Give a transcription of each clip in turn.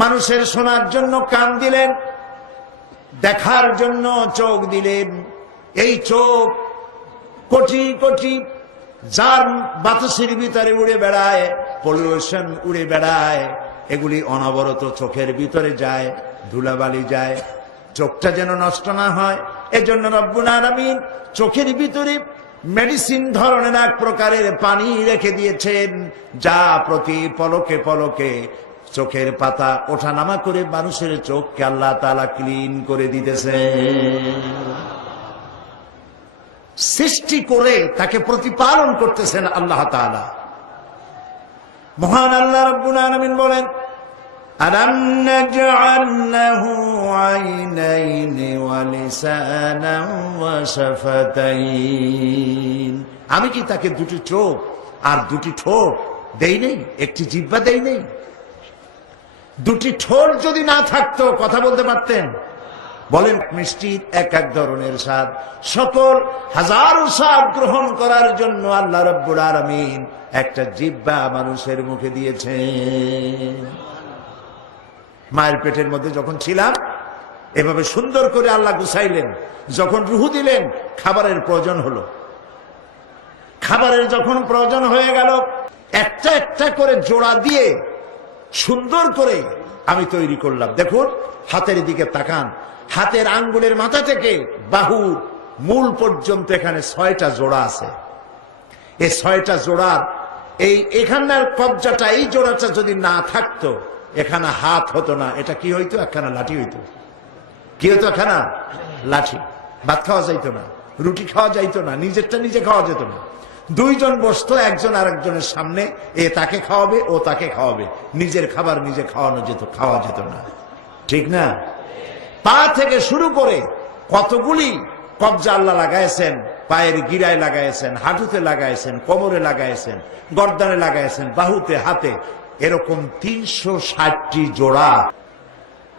মানুষের শোনার জন্য কান দিলেন, দেখার জন্য চোখ দিলেন। এই চোখ কোটি কোটি যার বাতাসের ভিতরে উড়ে বেড়ায়, পলিউশন উড়ে বেড়ায়, এগুলি অনবরত চোখের ভিতরে যায়, ধুলাবালি যায়, চোখটা যেন নষ্ট না হয়। এজন্য রব্বুল আলামিন চোখের ভিতরে মেডিসিন ধরনের এক প্রকারের পানি রেখে দিয়েছেন, যা প্রতি পলকে পলকে চোখের পাতা ওঠানামা করে মানুষের চোখকে আল্লাহ তাআলা ক্লিন করে দিতেছে। সৃষ্টি করে তাকে প্রতিপালন করতেছেন আল্লাহ তাআলা। মহান আল্লাহ রাব্বুল আলামিন বলেন, আলাম নাজআল লাহু আইনাইনি ওয়া লিসানান ওয়া শাফাতাইন। আমি কি তাকে দুটি চোখ আর দুটি ঠোঁট দেই নাই? একটি জিহ্বা দেই নাই? দুটি ঠোঁট যদি না থাকতো কথা বলতে পারতেন? বলেন, মিষ্টির এক এক ধরনের স্বাদ, সকল হাজারো স্বাদ গ্রহণ করার জন্য আল্লাহ রাব্বুল আলামিন একটা জিহ্বা মানুষের মুখে দিয়েছেন। মায়ের পেটের মধ্যে যখন ছিলাম এভাবে সুন্দর করে আল্লাহ গুছাইলেন। যখন রুহু দিলেন খাবারের প্রয়োজন হলো। খাবারের যখন প্রয়োজন হয়ে গেল, একটা একটা করে জোড়া দিয়ে সুন্দর করে আমি তৈরি করলাম। দেখুন, হাতের দিকে তাকান, হাতের আঙ্গুলের মাথা থেকে বাহু মূল পর্যন্ত এখানে 6টা জোড়া আছে। এই 6টা জোড়ার এখানকার কবজাটা, এই জোড়াটা যদি না থাকতো এখানে হাত হতো না। এটা কি হইতো? একখানা লাঠি হইতো। কি হতো? একখানা লাঠি। ভাত খাওয়া যাইতো না, রুটি খাওয়া যাইতো না, নিজেরটা নিজে খাওয়া যেত না। দুইজন বসতো একজন আরেকজনের সামনে, এ তাকে খাওয়াবে, ও তাকে খাওয়াবে। নিজের খাবার নিজে খাওয়া যেত না, ঠিক না? পা থেকে শুরু করে কতগুলি কবজা আল্লাহ লাগাইছেন। পায়ের গিরায় লাগাইছেন, হাঁটুতে লাগাইছেন, কোমরে লাগাইছেন, গর্দানে লাগাইছেন, বাহুতে, হাতে, এরকম 360টি জোড়া।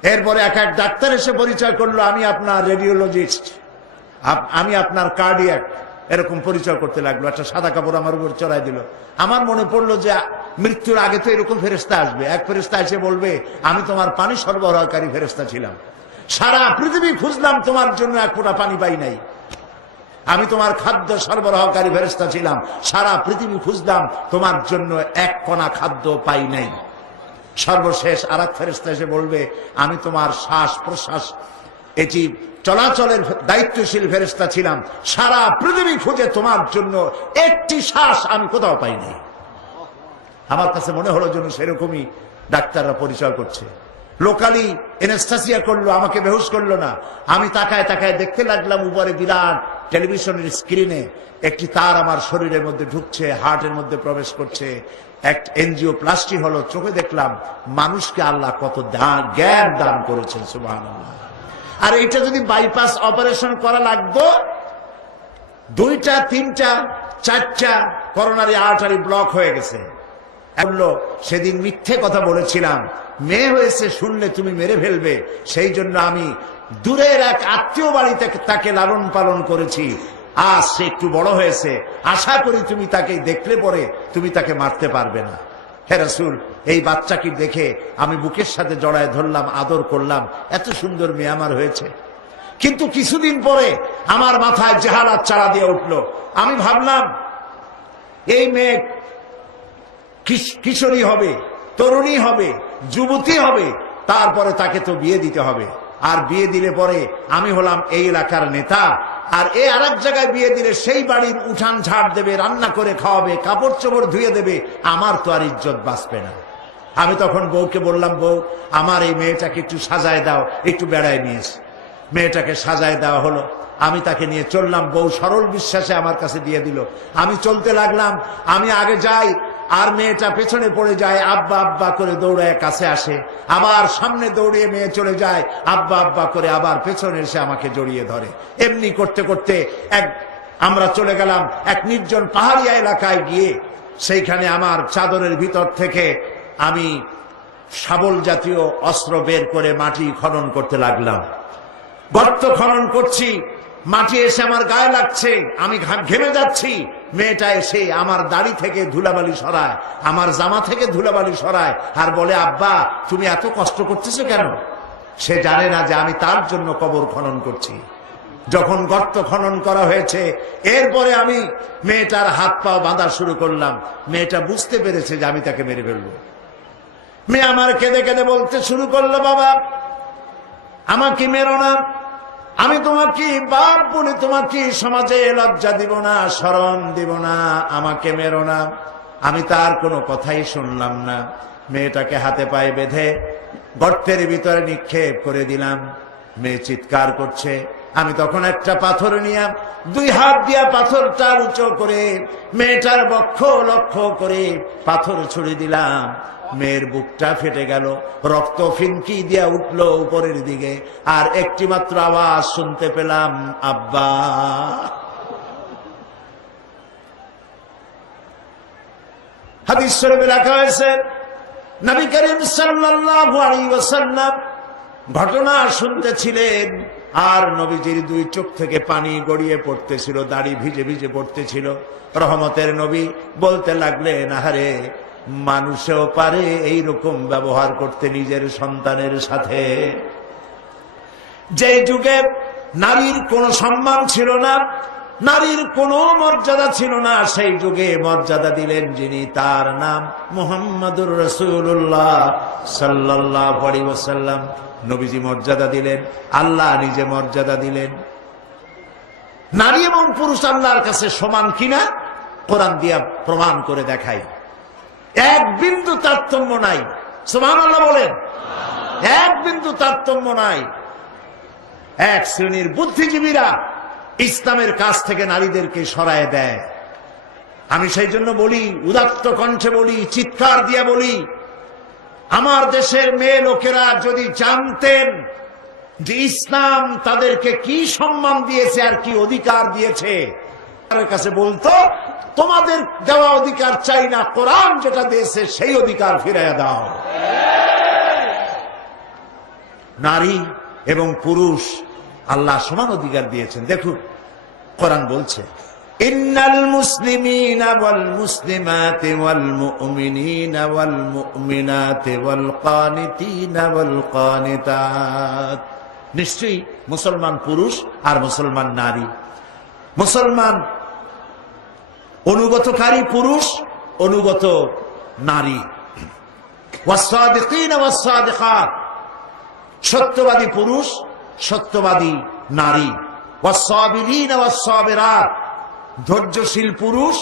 এরপরে এক এক ডাক্তার এসে পরিচয় করলো, আমি আপনার রেডিওলজিস্ট, আমি আপনার কার্ডিয়াক, এরকম পরিচয় করতে লাগলো। একটা সাদা কাপড় আমার উপর চড়াই দিল। আমার মনে পড়লো যে মৃত্যুর আগে তো এরকম ফেরেশতা আসবে। এক ফেরেশতা এসে বলবে, আমি তোমার পানি সরবরাহকারী ফেরেশতা ছিলাম, সারা পৃথিবী খুঁজলাম, তোমার জন্য এক ফোঁটা পানি পাই নাই। আমি তোমার খাদ্য সরবরাহকারী ফেরেশতা ছিলাম, সারা পৃথিবী খুঁজলাম, তোমার জন্য এক কণা খাদ্য পাই নাই। সর্বশেষ আর এক ফেরেশতা এসে বলবে, আমি তোমার শ্বাস প্রশ্বাস এটি চলাচলের দায়িত্বশীল ফেরেশতা ছিলাম, সারা পৃথিবী খুঁজে তোমার জন্য একটি শ্বাস আমি কোথাও পাই নাই। আমার কাছে মনে হলো যেন সেরকমই ডাক্তাররা পরিচয় করছে। লোকালি এনেস্থেসিয়া করলো, আমাকে বেহুশ করলো না। আমি তাকায় তাকায় দেখতে লাগলাম, উপরে বিরাট টেলিভিশনের স্ক্রিনে একটি তার আমার শরীরের মধ্যে ঢুকছে, হার্টের মধ্যে প্রবেশ করছে। এক এনজিওপ্লাস্টি হলো। চোখে দেখলাম মানুষকে আল্লাহ কত জ্ঞান দান করেছেন, সুবহানাল্লাহ। আর এটা যদি বাইপাস অপারেশন করা লাগতো, 2টা 3টা 4টা করোনারি আর্টারি ব্লক হয়ে গেছে। বললো, সেদিন মিথ্যে কথা বলেছিলাম, মেয়ে হয়েছে শুনলে তুমি মেরে ফেলবে, সেই জন্য আমি দূরের এক আত্মীয় বাড়িতে তাকে লালন পালন করেছি। আজ সে একটু বড় হয়েছে, আশা করি তুমি তাকে দেখলে পরে তুমি তাকে মারতে পারবে না। হে রাসূল, এই বাচ্চাকে দেখে আমি বুকের সাথে জড়ায় ধরলাম, আদর করলাম, এত সুন্দর মেয়ে আমার হয়েছে। কিন্তু কিছুদিন পরে আমার মাথায় জাহালাত চাড়া দিয়ে উঠলো। আমি ভাবলাম এই মেয়ে কিশোরী হবে, তরুণী হবে, যুবতী হবে, তারপরে তাকে তো বিয়ে দিতে হবে। আর বিয়ে দিলে পরে আমি হলাম এই এলাকার নেতা, আর এ আর এক জায়গায় বিয়ে দিলে সেই বাড়ির উঠান ঝাড় দেবে, রান্না করে খাওয়াবে, কাপড় চোপড় ধুয়ে দেবে, আমার তো আর ইজ্জত বাঁচবে না। আমি তখন বউকে বললাম, বউ আমার এই মেয়েটাকে একটু সাজায় দাও, একটু বেড়ায় নিয়েছে। মেয়েটাকে সাজায় দেওয়া হলো, আমি তাকে নিয়ে চললাম। বউ সরল বিশ্বাসে আমার কাছে দিয়ে দিল। আমি চলতে লাগলাম, আমি আগে যাই আর মেয়েটা পেছনে পড়ে যায়, আব্বা আব্বা করে দৌড়ায় কাছে আসে, আবার সামনে দৌড়িয়ে মেয়ে চলে যায়, আব্বা আব্বা করে আবার পেছনে এসে আমাকে জড়িয়ে ধরে। এমনি করতে করতে আমরা চলে গেলাম এক নির্জন পাহাড়িয়া এলাকায়। গিয়ে সেইখানে আমার চাদরের ভিতর থেকে আমি শাবল জাতীয় অস্ত্র বের করে মাটি খনন করতে লাগলাম। গর্ত খনন করছি, মাটি এসে আমার গায়ে লাগছে, আমি ঘেমে যাচ্ছি, মেয়েটা এসে আমার দাড়ি থেকে ধুলাবালি সরায়, আমার জামা থেকে ধুলাবালি সরায়, আর বলে আব্বা তুমি এত কষ্ট করতেছো কেন? সে জানে না যে আমি তার জন্য কবর খনন করছি। যখন গর্ত খনন করা হয়েছে, এরপরে আমি মেয়েটার হাত পা বাঁধা শুরু করলাম। মেয়েটা বুঝতে পেরেছে যে আমি তাকে মেরে ফেলবো। মেয়ে আমার কেঁদে কেঁদে বলতে শুরু করলো, বাবা আমাকে মেরো না, আমি তোমাকে বাপ বলে তোমাকে সমাজে লজ্জা দিব না, শরম দিব না, আমাকে মেরো না। আমি তার কোনো কথাই শুনলাম না। মেয়েটাকে হাতে পায়ে বেঁধে গর্তের ভিতরে নিক্ষেপ করে দিলাম। মেয়ে চিৎকার করছে। আমি তখন একটা পাথর নিয়ে দুই হাত দিয়া পাথরটা উঁচু করে মেয়েটার বক্ষ লক্ষ্য করে পাথর ছুড়ে দিলাম। মেয়ের বুকটা ফেটে গেল, রক্ত ফিনকি দিয়া উঠলো উপরের দিকে, আর একটি মাত্র আওয়াজ শুনতে পেলাম, আব্বা। হাদিস শরীফে লেখা হয়েছে নবী করিম সাল্লাল্লাহু আলাইহি ওয়াসাল্লাম ঘটনা শুনতেছিলেন, আর নবীজির দুই চোখ থেকে পানি গড়িয়ে পড়তেছিল, দাড়ি ভিজে ভিজে পড়তেছিল। রহমতের নবী বলতে লাগলেন, আহারে মানুষও পারে এইরকম ব্যবহার করতে নিজের সন্তানের সাথে। যে যুগে নারীর কোনো সম্মান ছিল না, নারীর কোনো মর্যাদা ছিল না, সেই যুগে মর্যাদা দিলেন যিনি, তার নাম মুহাম্মাদুর রাসূলুল্লাহ সাল্লাল্লাহু আলাইহি ওয়াসাল্লাম। নবীজি মর্যাদা দিলেন, আল্লাহ নিজে মর্যাদা দিলেন। নারী এবং পুরুষ আল্লাহর কাছে সমান কিনা কোরআন দিয়া প্রমাণ করে দেখাই। এক বিন্দু তারতম্য নাই। সুবহানাল্লাহ বলেন। এক বিন্দু তারতম্য নাই। এক শ্রেণীর বুদ্ধিজীবীরা ইসলামের কাছ থেকে নারীদেরকে সরায় দেয়। আমি সেই জন্য বলি, উদাত্ত কণ্ঠে বলি, চিৎকার দিয়ে বলি, আমার দেশের মেয়ে লোকেরা যদি জানতেন যে ইসলাম তাদেরকে কি সম্মান দিয়েছে আর কি অধিকার দিয়েছে, তার কাছে বলতো তোমাদের দেওয়া অধিকার চাই না, কোরআন যেটা দিয়েছে সেই অধিকার ফিরাইয়া দাও। নারী এবং পুরুষ আল্লাহ সমান অধিকার দিয়েছেন। দেখুন কোরআন বলছে, ইন্নাল মুসলিমিনা ওয়াল মুসলিমাতি ওয়াল মুমিনিনা ওয়াল মুমিনাতি ওয়াল কানিতিনা ওয়াল কানিতাত। নিশ্চয়ই মুসলমান পুরুষ আর মুসলমান নারী, মুসলমান অনুগতকারী পুরুষ, অনুগত নারী, ওয়াসসাদিকিনা ওয়াসসাদিকাত, সত্যবাদী পুরুষ, সত্যবাদী নারী, ওয়াসসাবিরিনা ওয়াসসাবিরাত, ধৈর্যশীল পুরুষ,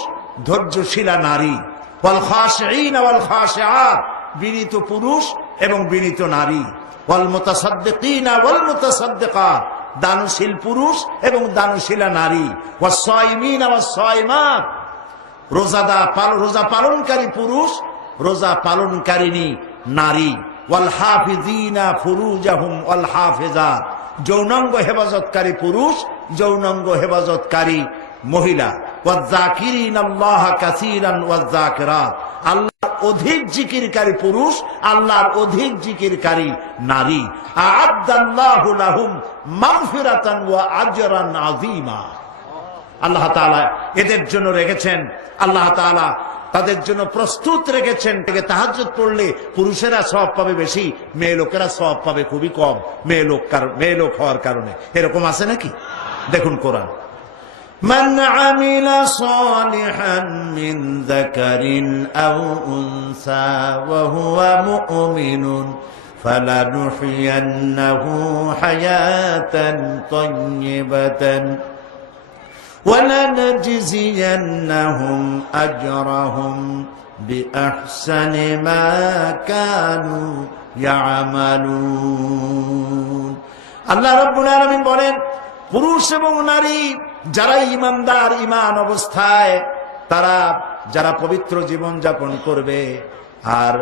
ধৈর্যশীলা নারী, ওয়াল খাশিঈনা ওয়াল খাশিআত, বিনীত পুরুষ এবং বিনীত নারী, ওয়াল মুতাসাদ্দিকিনা ওয়াল মুতাসাদ্দিকাত, দানশীল পুরুষ এবং দানশীলা নারী, ওয়াস-সাইমিনা ওয়াস-সাইমাত, রোজা পালনকারী পুরুষ, রোজা পালনকারিণী নারী, ওয়াল হাফিজিনা ফুরুজাহুম ওয়াল হাফিজাত, যৌনাঙ্গ হেফাজতকারী পুরুষ, যৌনাঙ্গ হেফাজতকারী মহিলা, ওয়ায-যাকিরিনাল্লাহা কাসীরান ওয়ায-যাকিরাত, আল্লাহর অধিক জিকিরকারী পুরুষ, আল্লাহর অধিক জিকিরকারী নারী। আ'আদ্দাল্লাহু লাহুম মাগফিরাতান ওয়া আজরান আযীমা। আল্লাহ তাআলা এদের জন্য রেখেছেন, আল্লাহ তাআলা তাদের জন্য প্রস্তুত রেখেছেন। তাহাজ্জুদ পড়লে পুরুষেরা সওয়াব পাবে বেশি, মেয়ে লোকেরা সওয়াব পাবে খুবই কম, মেয়ে লোক হওয়ার কারণে। এরকম আছে নাকি? দেখুন কোরআন, মান আমিলা সালিহান মিন যাকারিন আও উনসা ওয়া হুয়া মুমিনুন ফালানুহইয়ান্নাহু হায়াতান তাইয়্যিবাতান وَلَنَجْزِيَنَّهُمْ أَجْرَهُمْ بِأَحْسَنِ مَا كَانُوا يَعْمَلُونَ। আল্লাহ রাব্বুল আলামিন বলেন, পুরুষ এবং নারী যারা ঈমানদার, ঈমান অবস্থায় তারা যারা পবিত্র জীবন যাপন করবে, আর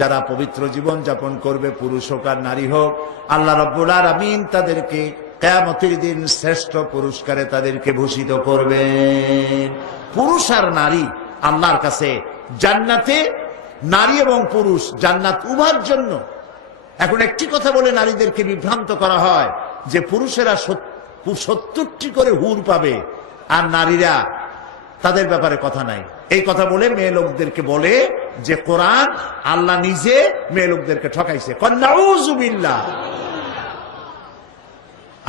যারা পবিত্র জীবন যাপন করবে, পুরুষ হোক আর নারী হোক, আল্লাহ রাব্বুল আলামিন তাদেরকে কিয়ামতের দিন শ্রেষ্ঠ পুরস্কারে তাদেরকে ভূষিত করবেন। পুরুষ আর নারী আল্লাহর কাছে জান্নাতে, নারী এবং পুরুষ জান্নাত উভয়ের জন্য। এখন একটি কথা বলে নারীদেরকে বিভ্রান্ত করা হয় যে পুরুষেরা 70টি করে হুর পাবে, আর নারীরা তাদের ব্যাপারে কথা নাই। এই কথা বলে মেয়ে লোকদেরকে বলে যে কোরআন আল্লাহ নিজে মেয়ে লোকদেরকে ঠকাইছে। নাউযুবিল্লাহ।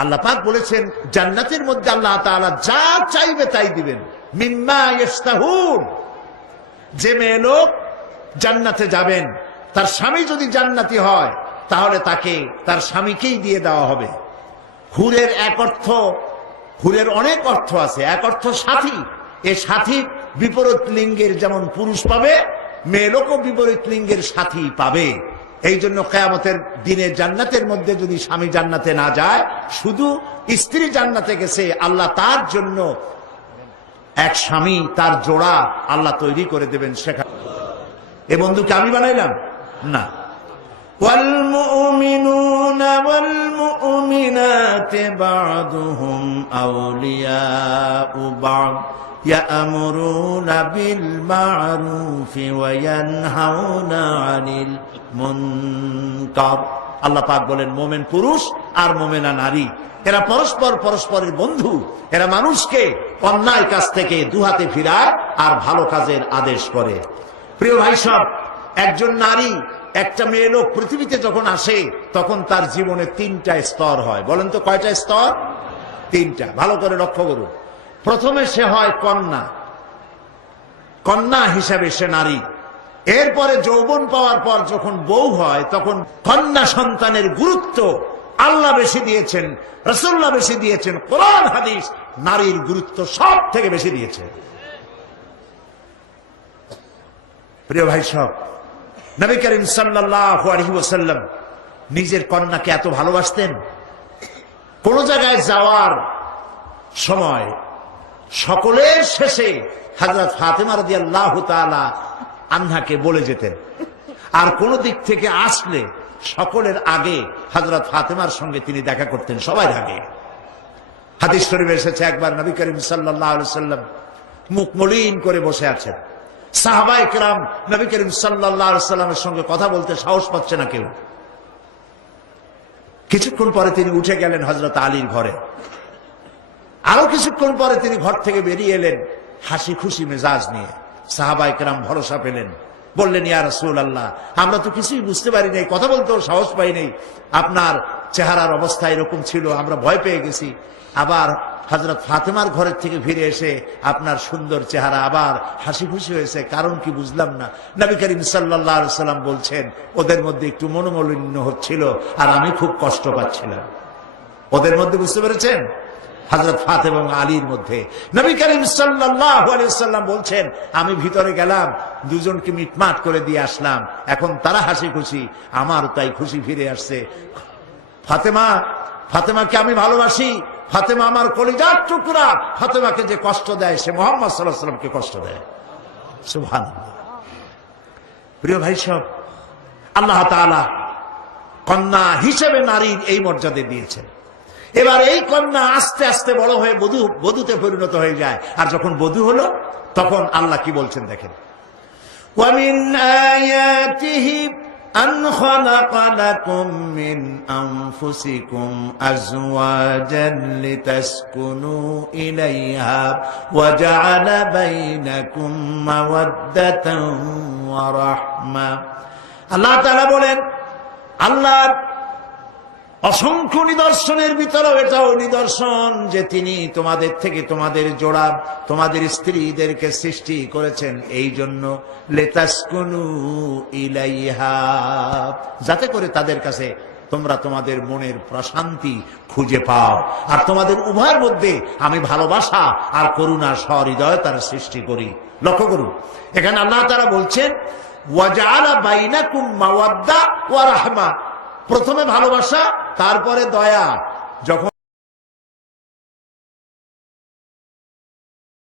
আল্লাহ পাক বলেছেন জান্নাতের মধ্যে আল্লাহ তাআলা যা চাইবে তাই দিবেন, মিম্মা ইস্তাহুন। যে মেয়ে লোক জান্নাতে যাবেন, তার স্বামী যদি জান্নাতি হয় তাহলে তাকে তার স্বামীকেই দিয়ে দেওয়া হবে। হুরের এক অর্থ, হুরের অনেক অর্থ আছে। এক অর্থ সাথী। এই সাথী বিপরীত লিঙ্গের যেমন পুরুষ পাবে, মেয়ে লোকও বিপরীত লিঙ্গের সাথী পাবে। এই জন্য কিয়ামতের দিনে জান্নাতের মধ্যে যদি স্বামী জান্নাতে না যায়, শুধু স্ত্রী জান্নাতে গেছে, আল্লাহ তার জন্য এক স্বামী, তার জোড়া আল্লাহ তৈরি করে দেবেন সেখানে। এ বন্ধুকে আমি বানাইলাম না। والمؤمنون والمؤمنات بعضهم أولياء بعض يأمرون بالمعروف وينهون عن المنكر। আল্লাহ পাক বলেন মোমেন পুরুষ আর মোমেনা নারী এরা পরস্পরের বন্ধু। এরা মানুষকে অন্যায় কাজ থেকে দুহাতে ফিরায় আর ভালো কাজের আদেশ করে। প্রিয় ভাই সব, একজন নারী, একটা মেয়ে লোক পৃথিবীতে যখন আসে তখন তার জীবনে 3টা স্তর হয়। বলেন তো কয়টা স্তর? 3টা। ভালো করে লক্ষ্য করুন। প্রথমে সে হয় কন্যা, কন্যা হিসাবে সে নারী। এরপরে যৌবন পাওয়ার পর যখন বউ হয়, তখন কন্যা সন্তানের গুরুত্ব আল্লাহ বেশি দিয়েছেন, রাসূলুল্লাহ বেশি দিয়েছেন, কোরআন হাদিস নারীর গুরুত্ব সব থেকে বেশি দিয়েছে। প্রিয় ভাই সব, নবী করিম সাল্লাল্লাহু আলাইহি ওয়াসাল্লাম নিজের কন্যাকে এত ভালোবাসতেন, কোন জায়গায় যাওয়ার সময় সকলের শেষে হযরত ফাতেমা রাদিয়াল্লাহু তাআলা আনহাকে বলে যেতেন, আর কোন দিক থেকে আসলে সকলের আগে হযরত ফাতেমার সঙ্গে তিনি দেখা করতেন, সবার আগে। হাদিস শরীফে এসেছে একবার নবী করিম সাল্লাল্লাহু আলাইহি ওয়াসাল্লাম মুখ মলিন করে বসে আছেন। সাহাবায়ে কেরাম নবী করিম সাল্লাল্লাহু আলাইহি ওয়াসাল্লামের সঙ্গে কথা বলতে সাহস পাচ্ছে না কেউ। কিছুক্ষণ পরে তিনি উঠে গেলেন হযরত আলীর ঘরে। আরো কিছুক্ষণ পরে তিনি ঘর থেকে বেরিয়ে এলেন হাসি খুশি মেজাজ নিয়ে। সাহাবায়ে কেরাম ভরসা পেলেন, বললেন ইয়া রাসূলুল্লাহ, আমরা তো কিছুই বুঝতে পারি নাই, কথা বলতেও সাহস পাই নাই, আপনার চেহারার অবস্থা এরকম ছিল, আমরা ভয় পেয়ে গেছি। আবার হযরত ফাতেমার ঘরের থেকে ফিরে এসে আপনার সুন্দর চেহারা, আবার হাসি খুশি হয়েছে, কারণ কি বুঝলাম না। নবী করিম সাল্লাল্লাহু আলাইহি ওয়াসাল্লাম বলছেন ওদের মধ্যে একটু মনোমালিন্য হচ্ছিল আর আমি খুব কষ্ট পাচ্ছিলাম। ওদের মধ্যে, বুঝতে পেরেছেন, হযরত ফাতেমা এবং আলীর মধ্যে। নবী করিম সাল্লাল্লাহু আলাইহি ওয়াসাল্লাম বলছেন আমি ভিতরে গেলাম, দুজনকে মিটমাট করে দিয়ে আসলাম, এখন তারা হাসি খুশি, আমার তাই খুশি ফিরে আসছে। ফাতেমাকে আমি ভালোবাসি, ফাতেমা আমার কলিজার টুকরা। ফাতেমাকে যে কষ্ট দেয় সে মুহাম্মদ সাল্লাল্লাহু আলাইহি ওয়াসাল্লামকে কষ্ট দেয়। সুবহানাল্লাহ। প্রিয় ভাই সব, আল্লাহ তাআলা কন্যা হিসেবে নারীর এই মর্যাদা দিয়েছেন। এবার এই কন্যা আস্তে আস্তে বড় হয়ে বধূতে পরিণত হয়ে যায়, আর যখন বধূ হলো তখন আল্লাহ কি বলছেন দেখেন, ওয়ামিন আয়াতিহি আন খালাকা লাকুম মিন আনফুসিকুম আজওয়াজান লিতাসকুনু ইলাইহা ওয়া জাআলা বাইনাকুম মাওয়াদ্দাতান ওয়া রাহমা। আল্লাহ তাআলা বলেন, আল্লাহর অসংখ্য নিদর্শনের ভিতরেও এটাও নিদর্শন যে তিনি তোমাদের থেকে তোমাদের জোড়া, তোমাদের স্ত্রীদেরকে সৃষ্টি করেছেন এই জন্য, লিতাসকুনু ইলাইহা, যাতে করে তাদের কাছে তোমরা তোমাদের মনের প্রশান্তি খুঁজে পাও, আর তোমাদের উভয়ের মধ্যে আমি ভালোবাসা আর করুণা সহৃদয়তার সৃষ্টি করি। লক্ষ্য করুন, এখানে আল্লাহ তাআলা বলছেন ওয়া জাআলা বাইনাকুম মাওয়াদ্দা ওয়া রাহমা। প্রথমে ভালোবাসা, তারপরে দয়া। যখন